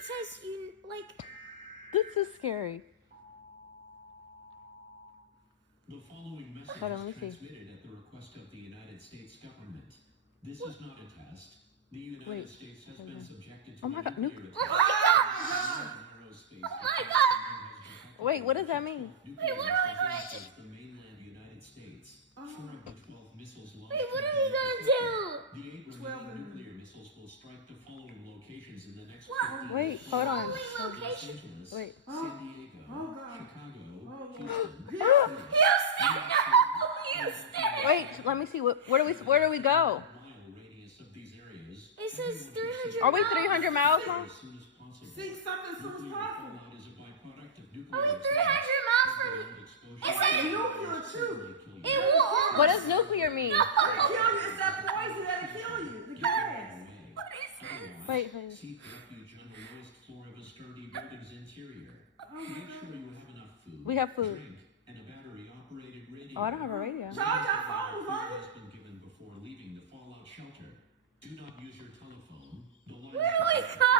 it says you, like... This is scary. The following message is transmitted at the request of the United States government. This is not a test. The United States has been subjected to nuclear attack. Oh my god! Wait, what does that mean? Wait, what are we gonna do? The mainland United States. 4 of the 12 missiles launched. Wait, what are we gonna do? The 8 remaining nuclear missiles will strike the following locations in the next What? 15 Wait, days. hold on. Wait, Los location? Angeles, Wait. San Diego, Chicago, Houston! Wait, let me see. Where do we go? It says 300 Are we miles. 300 miles long? See something as soon as possible. Are we 300 miles from... It says... Nuclear too. It will... What does nuclear mean? It'll kill you. It's that poison that'll kill you. The gas. What is this? Wait. Seek refuge on the lowest floor of a sturdy building's interior. Make sure you have enough food, We have food. drink, and a battery-operated radio. Oh, I don't have a radio. Charge our phones, honey. Has been given before leaving the fallout shelter. Do not use your telephone. The line Where do we go?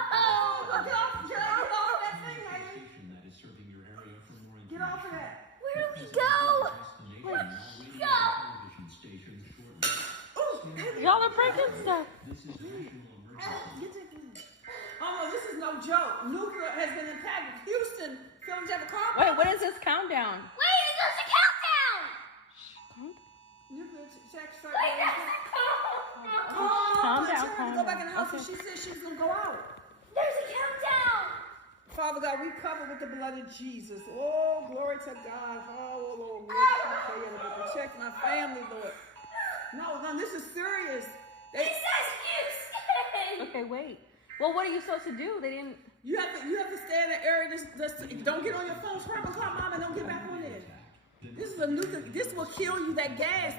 Get off that thing, honey. station that is serving your area for more information. Get off of that. Where do we go? Go! Y'all are breaking stuff. This is national emergency. Oh no, this is no joke. Nuclear has been impacted. Houston, films have a car. Wait, what is this countdown? Wait, it goes to countdown! Nuclear check. Wait, there's a countdown! Calm down, Tell her to go back in the house, okay. and she said she was gonna go out. There's a countdown! Father God, we cover with the blood of Jesus. Oh, glory to God. Oh, Lord, protect my family, Lord. No, this is serious. It says Houston! Okay, wait. Well, what are you supposed to do? They didn't. You have to stay in the area. Don't get on your phone. Scrap and call mom and don't get back on it. This is a nuclear. This will kill you. That gas.